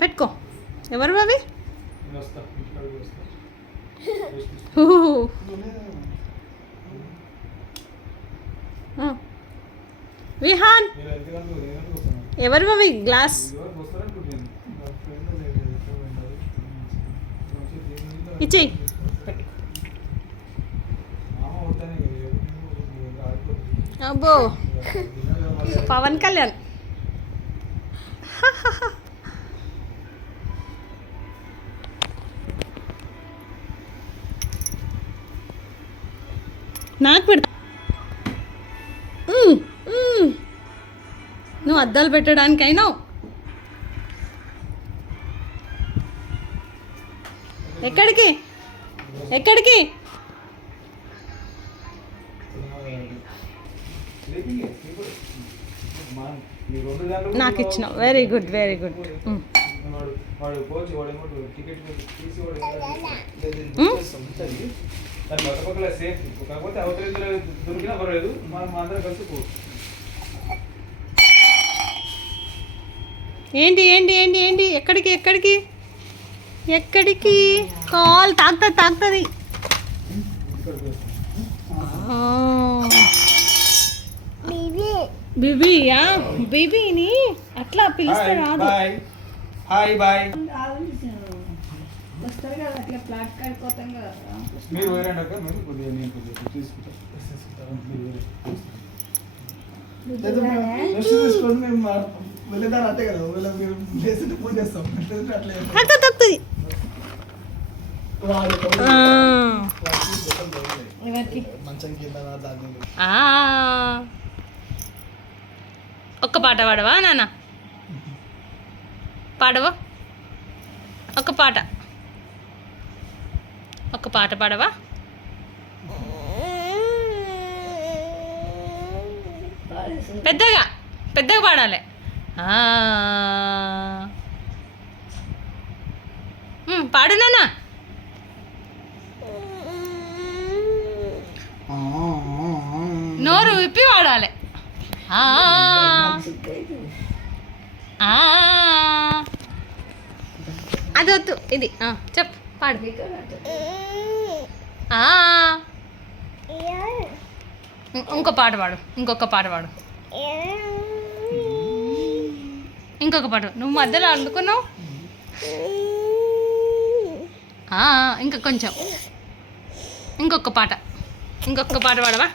పెట్టుకో. ఎవరు అవి? విహాన్, ఎవరు అవి? గ్లాస్ ఇచ్చేయి. అబ్బో, పవన్ కళ్యాణ్. నాకు పెడతా. నువ్వు అద్దాలు పెట్టడానికైనా ఎక్కడికి ఎక్కడికి? నాకు ఇచ్చిన. Very good, very good. ఏంటి ఏంటి ఏంటి ఏంటి? ఎక్కడికి ఎక్కడికి ఎక్కడికి? కాల్ తాకుతుంది. బీబీయా? బీబీని అట్లా పిలిస్తే రాదు. Hi bye. వస్తారు కదా అట్లా ఫ్లాట్ కాడిపోతాం కదా. మీరు వేరేండాక మీరు కొద్దిగా నేను కొద్దిగా తీసుకుంటాను. వెళ్ళేదాన్ని అంతే కదా. మీరు లేకుంటే ఫోన్ చేస్తాం. అట్లా తప్పుతుంది. మంచం కింద ఒక్క పాట పాడవా నాన్న? పాడవా? ఒక పాట పాడవా? పెద్దగా పెద్దగా పాడాలి. పాడు నాన్న. నోరు విప్పి పాడాలి. అది వద్దు, ఇది చెప్పు, పాడు. ఇంకో పాట పాడు. ఇంకొక పాట పాడు. ఇంకొక పాట. నువ్వు మధ్యలో అందుకున్నావు. ఇంకా కొంచెం. ఇంకొక పాట పాడవా?